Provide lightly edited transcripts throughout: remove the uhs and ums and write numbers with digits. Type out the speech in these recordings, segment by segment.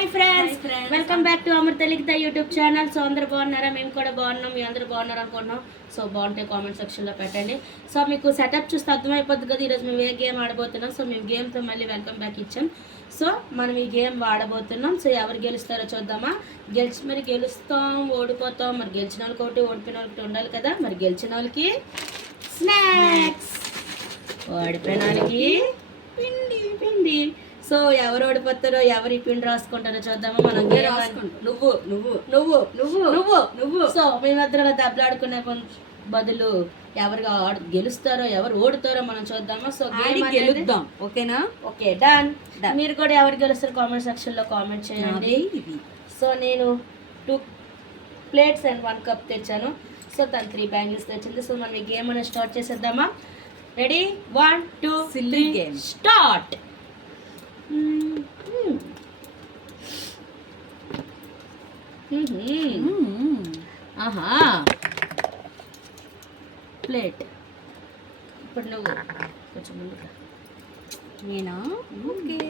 Hi friends, welcome back to Amrutha Likhitha YouTube channel. So అందరు బాగున్నారా? మేము కూడా బాగున్నాం. మీ అందరూ బాగున్నారు అనుకుంటున్నాం. సో బాగుంటే కామెంట్ సెక్షన్లో పెట్టండి. సో మీకు సెటప్ చూస్తే అర్థమైపోద్ది కదా ఈరోజు మేము ఏ గేమ్ ఆడబోతున్నాం. సో మేము గేమ్తో మళ్ళీ వెల్కమ్ బ్యాక్ ఇచ్చాం. సో మనం ఈ గేమ్ ఆడబోతున్నాం. సో ఎవరు గెలుస్తారో చూద్దామా. మరి గెలుస్తాం, ఓడిపోతాం. మరి గెలిచిన వాళ్ళకి ఒకటి, ఓడిపోయిన వాళ్ళకి ఉండాలి కదా. మరి గెలిచిన వాళ్ళకి స్నాక్స్, ఓడిపోయిన వాళ్ళకి పిండి. సో ఎవరు ఓడిపోతారో, ఎవరు ఈ పిండి రాసుకుంటారో చూద్దామా. మనం నువ్వు నువ్వు నువ్వు నువ్వు నువ్వు నువ్వు సో మేమిద్దరు దెబ్బలాడుకునే బదులు ఎవరు గెలుస్తారో, ఎవరు ఓడుతారో మనం చూద్దామా. సో గెలుద్దాం. ఓకేనా? Okay, done. మీరు కూడా ఎవరు గెలుస్తారో కామెంట్ సెక్షన్ లో కామెంట్ చేయండి. సో నేను 2 ప్లేట్స్ అండ్ 1 కప్ తెచ్చాను. సో తను 3 బ్యాంగిల్స్ తెచ్చింది. సో మనం ఈ గేమ్ అనేది స్టార్ట్ చేసేద్దామా. రెడీ? 1 2 3 స్టార్ట్. ఆహా, ప్లేట్. ఇప్పుడు నువ్వు కొంచెం ముందుగా. నేనా? ఓకే.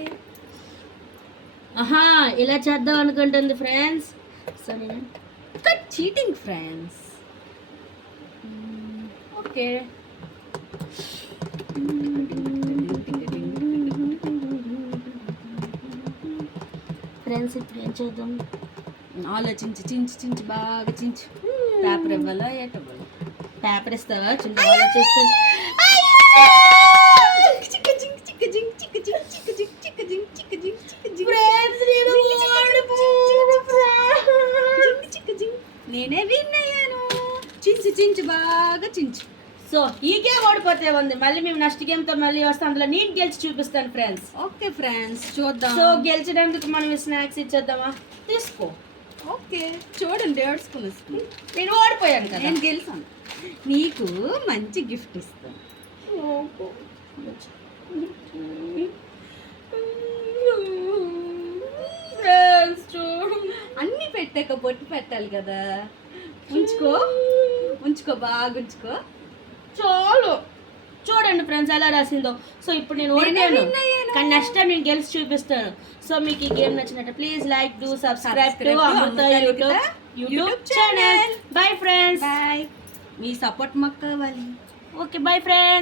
ఆహా, ఇలా చేద్దాం అనుకుంటుంది ఫ్రెండ్స్. సో నేను చీటింగ్ ఫ్రెండ్స్. ఓకే. ఫ్రెండ్స్ ఇప్పుడు ఏం చేద్దాం? ఆలోచించి చించి బాగా చించు. పేపర్ ఇవ్వాలా, ఏట ఇవ్వాలా? పేపర్ ఇస్తావా? చింత ఆలోచిస్తే నేనే విన్ అయ్యాను. చించు బాగా చించు. సో ఈ గేమ్ ఓడిపోతే ఉంది. మళ్ళీ మేము నెక్స్ట్ గేమ్ తో మళ్ళీ వస్తాం. అందులో నేను గెలిచి చూపిస్తాను ఫ్రెండ్స్. ఓకే ఫ్రెండ్స్, చూద్దాం. సో గెలిచినందుకు మనం స్నాక్స్ ఇచ్చేద్దామా? తీసుకో. ఓకే, చూడండి ఏడ్చుకుని. నేను ఓడిపోయాను కదా. నేను గెలిచాను. నీకు మంచి గిఫ్ట్ ఇస్తాను. అన్ని పెట్టాక బొట్టు పెట్టాలి కదా. ఉంచుకో బాగా ఉంచుకో. చాలు. చూడండి ఫ్రెండ్స్ ఎలా రాసిందో. సో ఇప్పుడు నేను ఓడిపోయాను, కానీ నెక్స్ట్ టైం నేను గెలిచి చూపిస్తాను. సో మీకు ఈ గేమ్ నచ్చినట్టు please like, do subscribe to Amrutha YouTube channel. Bye friends. Bye. మీ సపోర్ట్ మాకు కావాలి. Okay, bye friends.